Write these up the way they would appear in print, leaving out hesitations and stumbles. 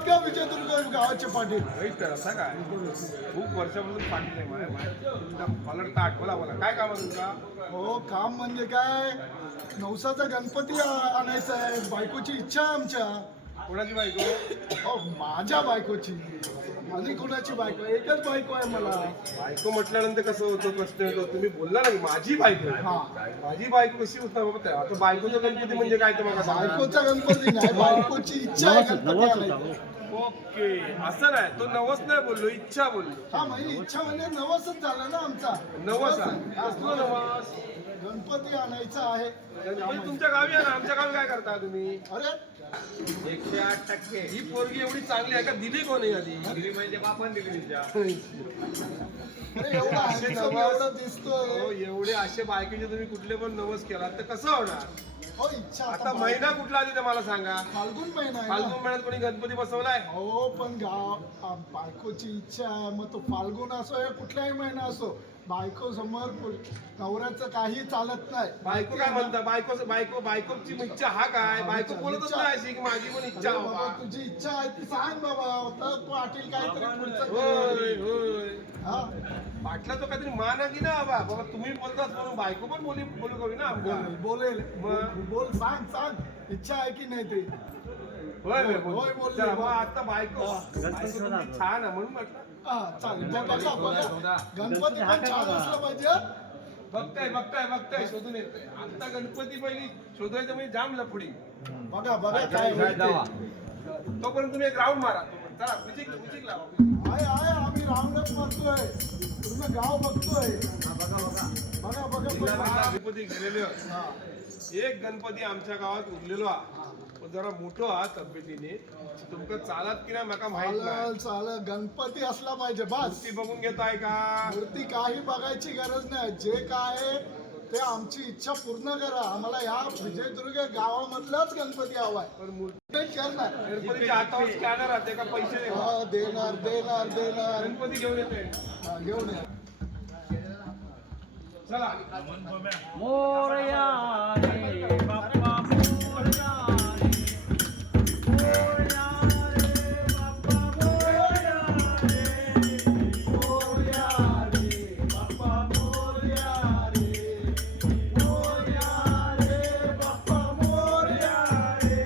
आहात का विजयदुर्ग गावाचे पाटील? तर असं काय खूप वर्षापासून पाटील आहे मला वाटतं आठवला मला काय काम आहे तुमचा? हो, काम म्हणजे काय, नवसाचा गणपती आणायचा आहे. बायकोची इच्छा आहे आमच्या. कोणाची बायको? हो, माझ्या बायकोची. आणि कोणाची बायको? एकच बायको आहे मला. बायको म्हटल्यानंतर कसं होतं प्रश्न येतो. तुम्ही बोलला ना माझी बायको आहे. हा. माझी बायको कशी होता बाबा? आता बायकोचा गणपती म्हणजे काय ते मला सांगा. बायकोचा गणपती नाही, बायकोची इच्छा आहे गणपती आणायची. ओके, असं नाही, तो नवस नाही बोललो, इच्छा बोललो. हा, म्हणजे इच्छा म्हणजे नवसच झाला ना आमचा. नवस असलो नवस. गणपती आणायचा आहे. गणपती तुमच्या गावी आहे ना, आमच्या गावी काय करता तुम्ही? अरे 108%. ही पोरगी एवढी चांगली आहे का? दिली कोणी आधी? दिली म्हणजे बापान दिली तिच्या. अरे, एवढा handsome, एवढं दिसतोय. हो, एवढे असे बायकोचे तुम्ही कुठले पण नवस केला तर कसं होणार? हो, इच्छा आता महिना कुठला आधी ते मला सांगा. फाल्गुन महिना आहे फाल्गुन ना. महिन्यात कोणी गणपती बसवलाय? हो, पण बायकोची इच्छा आहे. मग तो फाल्गुन असो या कुठलाही महिना असो, बायको समोर नवऱ्याचं काही चालत नाही. बायको काय म्हणता? बायकोची इच्छा हा काय? बायको बोलतच नाही अशी की माझी पण इच्छा अरे बाबा. बाबा, तुझी इच्छा आहे ती सांग बाबा. तर तू आटील काहीतरी पुढचं होय कर. होय. हा, पाटला तो काहीतरी मान आहे की ना बाबा. बाबा तुम्ही बोलताच म्हणून बायको पण बोलू कवी ना आमका. बोलेल. मग? बोल, सांग इच्छा आहे की नाही ते. होय होय होय, बोलली. चला, मग आता बायको तुम्ही छान आहे म्हणून म्हटलं. हा, चालेल. बघा, गणपती पण छान असला पाहिजे. बघताय शोधून येतोय. आता गणपती पहिली शोधायचं म्हणजे जाम लफडी. बघा काय होईल ते. तोपर्यंत तुम्ही एक राऊंड मारा. चला म्युझिक लावा. आहे आम्ही राऊंडच मारतोय. पूर्ण गाव बघतोय. बघा. गणपती गेलेले हा. एक गणपती आमच्या गावात उरलेलो हा. पण जरा मोठो हा तब्येतीने. तुमका चालत की नाही माका माहित नाही. चालेल. गणपती असला पाहिजे बस. मूर्ती बघून घेताय का? मूर्ती काही बघायची गरज नाही. जे काय आहे ते आमची इच्छा पूर्ण करा. आम्हाला या विजयदुर्ग गावामधलाच गणपती हवाय. पण मूर्ती करणार. गणपतीच्या हातावर स्कॅनर राहते का? पैसे देवा. देणार. गणपती घेऊन येते. हा, घेऊन या. चला मोरया रे बाप्पा मोरया रे. मोरया रे बाप्पा मोरया रे. मोरया रे बाप्पा मोरया रे. मोरया रे बाप्पा मोरया रे.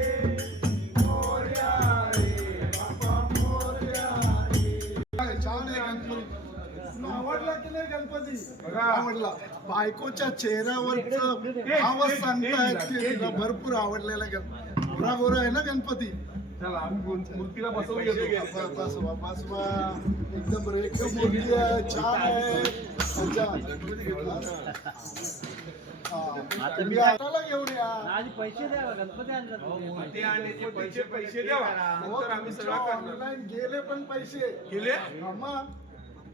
मोरया रे बाप्पा मोरया रे. छान आहे गणपती. तुला आवडला की नाही गणपती? बघा. आवडला. बायकोच्या चेहऱ्यावरचं आवाज सांगतायत की तिला भरपूर आवडलेला गणपती. गोरा आहे ना गणपती. चला आम्ही मूर्तीला बसवून घेतो. बसवा. एकदम रेखीव मूर्ती आहे. छान आहे. तुम्ही आटाला घेऊन या. आधी पैसे द्या गणपती आणला. ते आणण्याचे पैसे द्यावा. नंतर आम्ही सगळं करणार. ऑनलाईन गेले पण पैसे गेले? मग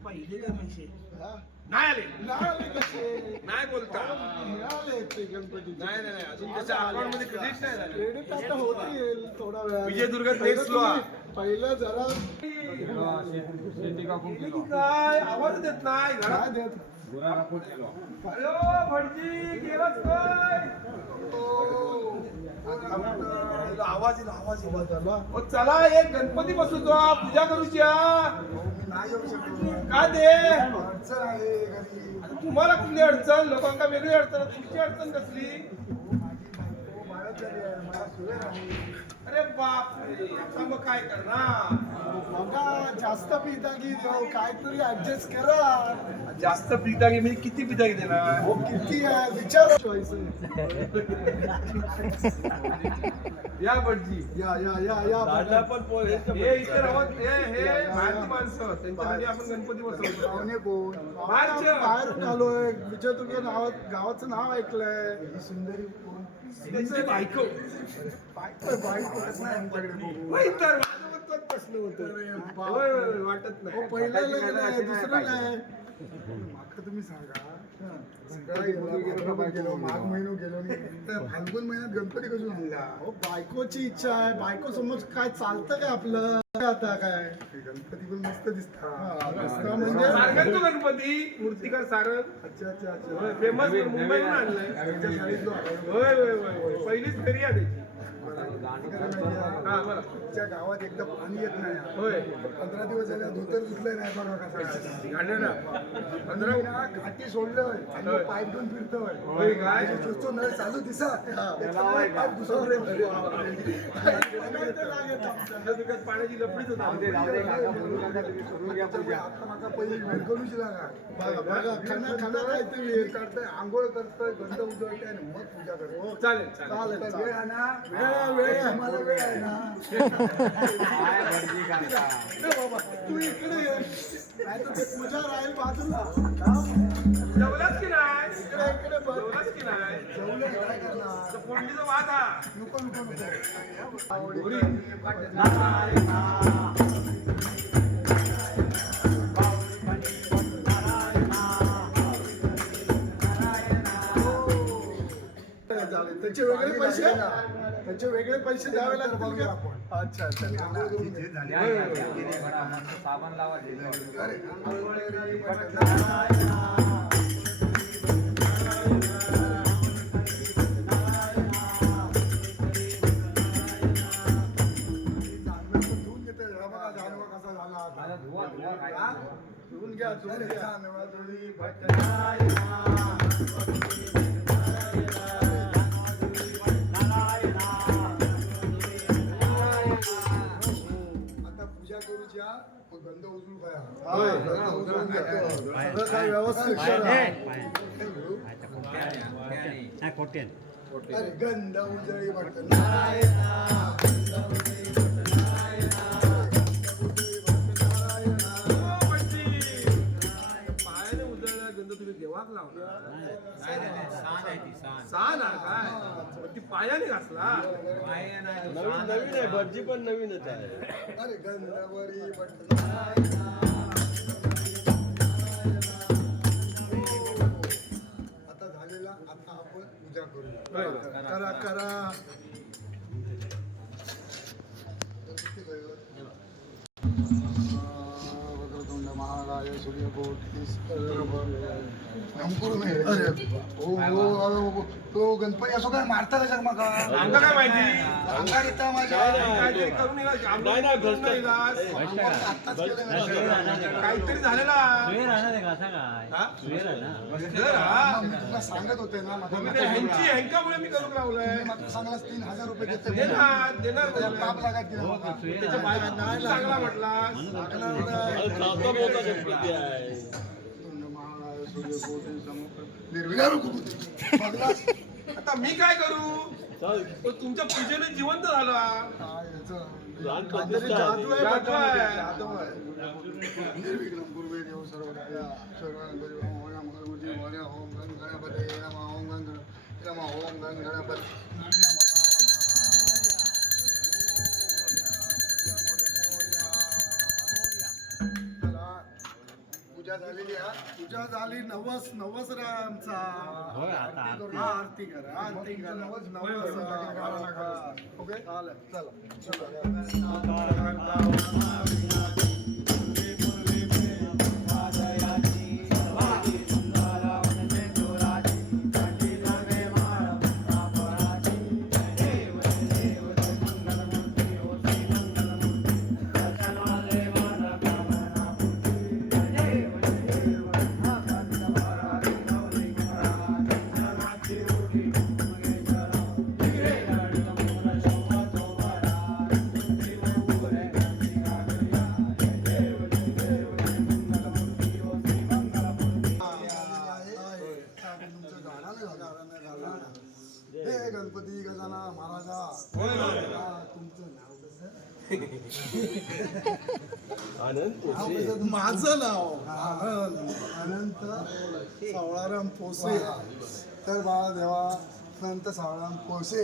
पहिले द्या पैसे. हा. नाही आले. मिळाले कसे? नाही बोलता. मिळाले ते गणपती. नाही अजून त्याच्या अकाउंट मध्ये क्रेडिट नाही झाले. क्रेडिट आता होतील थोडा वेळ. विजयदुर्ग नेक्स्ट लो हा. पहिलं जरा काय आवाज देत नाही काय घरात. देत. हॅलो भटजी गेलास काय? आवाज येईल. त्याला ओ, चला एक गणपती बसवतो पूजा करूची नाही येऊ शकतो. काय दे. अडचण आहे घरी. आता तुम्हाला कुठली अडचण? लोकांना वेगळी अडचण. तुमची अडचण कसली? बाळात झाली आहे. मला सुरे नाही. अरे बापरे, आता मग काय करणार? बघा, जास्त पितागी देऊ काहीतरी ऍडजस्ट करा. जास्त पितागी म्हणजे किती पितागी देणार? हो, किती आहे विचार. चॉईस या भटजी. या हे इथे राहत हे बाहेरची माणसं त्यांच्यासाठी आपण गणपती बसवतो. पाहुणे कोण? बाहेरचे. बाहेर आलोय. विजयदुर्ग गावाचं नाव ऐकलंय. ही सुंदरी कोण? त्यांची बायको. बायको कसं नाही आमच्याकडे बघू. होय तर माझं पण तोच प्रश्न होतो. होय वाटत नाही. हो, पहिलं लग्न आहे, दुसरं काय? आता तुम्ही सांगा. गेलो माघ महिनो गेलो नाही. तर फाल्गुन महिन्यात गणपती कसून आणला. हो, बायकोची इच्छा आहे. बायको समज काय चालतं का आपलं? आता काय गणपती पण मस्त दिसतात. म्हणजे सारंग तो गणपती मूर्तिकार सारंग. अच्छा. फेमस मुंबईहून आणलाय. शाळेत होय पहिलीच फेरी आहे त्याची. हा बरं आमच्या गावात एकदा पाणी येत नाही होय 15 दिवस झाले धोतर धुतलं नाही बघा कसं गाड्याला 15 घाटी सोडलं आणि पाईप घेऊन फिरतोय होय काय तो नळ चालू दिसा पाईप घुसवले पाण्याची लपडीच होता आता माझा पहिली वेळ करूच लागा बघा खाना खाना काय ते वेळ काढतोय आंघोळ करतोय गंध उजळतोय आणि मग पूजा करतो चालेल चालेल वेळ आहे ना वेळ आहे आम्हाला वेळ आहे ना बाबा तू इकडे ये नाही तर ते पूजा राहील बाजूला जेवलाच की नाही इकडे बघ जेवलाच की नाही जेवलं काय करणार फोडणीचा वाद हा नको नको नको त्याचे वेगळे पैसे त्याचे वेगळे पैसे द्यावे लागतील का अच्छा अच्छा साबण लावा धुवून घेते बघा जानवा कसा झाला आता धुवून घ्या धुवून घ्या आता पूजा करूच्या मग गंध उचलू काय व्यवस्थित अरे गंध उजळी वाटत पायाने उजळला गंध तुम्ही देवाक लावला सान आहे काय मग ती पायाने घासला नवीन आहे भटजी पण नवीनच आहे अरे गंधावरी वाटत आता झालेला आता आपण पूजा करूया करा करा वक्रतुंड महाराज सूर्यकोटी अरे हो तो गणपती असो काय मारता का जग मका आमका काय माहिती अंगार येता माझ्या काहीतरी करून इलाज आमका नाही, करून घरचं. इलाज. आत्ताच केलं ना. काहीतरी झालेला हा? बरं, हा. मग मी तुला सांगत होते ना मग मी ते ह्यांच्यामुळे मी करून लावलंय मात्र सांगलास 3000 रुपये देते देणार त्याला पाप लागत दिला मला. त्याच्या बायको चांगला म्हटला मोठा गणपती आहे निर्विकार कुठे बघलास आता मी काय करू तो तुमच्या पूजेने जिवंत झाला काय याचं लहान काहीतरी पद्धत जादू आहे जादू आहे. जादू आहे. निर्विघ्नं कुर्वे देव सर्वदा. सर्वांगरी ओम मंगलमूर्ती मोरया ओम गण गणपते नमः ओम गण गणपती चला, पूजा झालेली आहे पूजा झाली नवस रे आमचा हा, आरती करा आरती करा नवस ओके चालेल चला हे गणपती गजाना महाराजा तुमचं नाव कसं आनंद माझं नाव अनंत सावळाराम पोसे तर बाळा देवा अनंत सावळाराम पोसे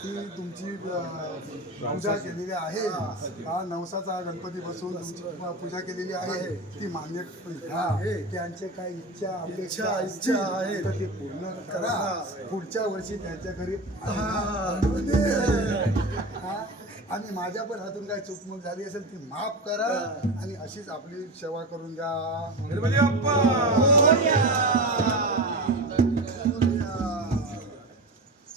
ही तुमची पूजा केलेली आहे हा नवसाचा गणपती बसून तुमची पूजा केलेली आहे ती मान्य घ्या त्यांचे काय इच्छा अपेक्षा आहे तर ते पूर्ण करा पुढच्या वर्षी त्यांच्या घरी आणि माझ्या पण हातून काही चूकमूक झाली असेल ती माफ करा आणि अशीच आपली सेवा करून द्या गणपती बाप्पा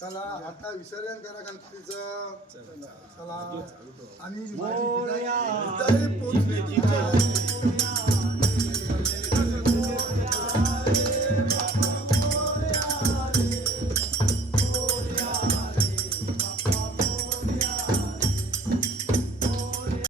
चला आता विसर्जन करा गणपतीचं चला आणि माझी मोरया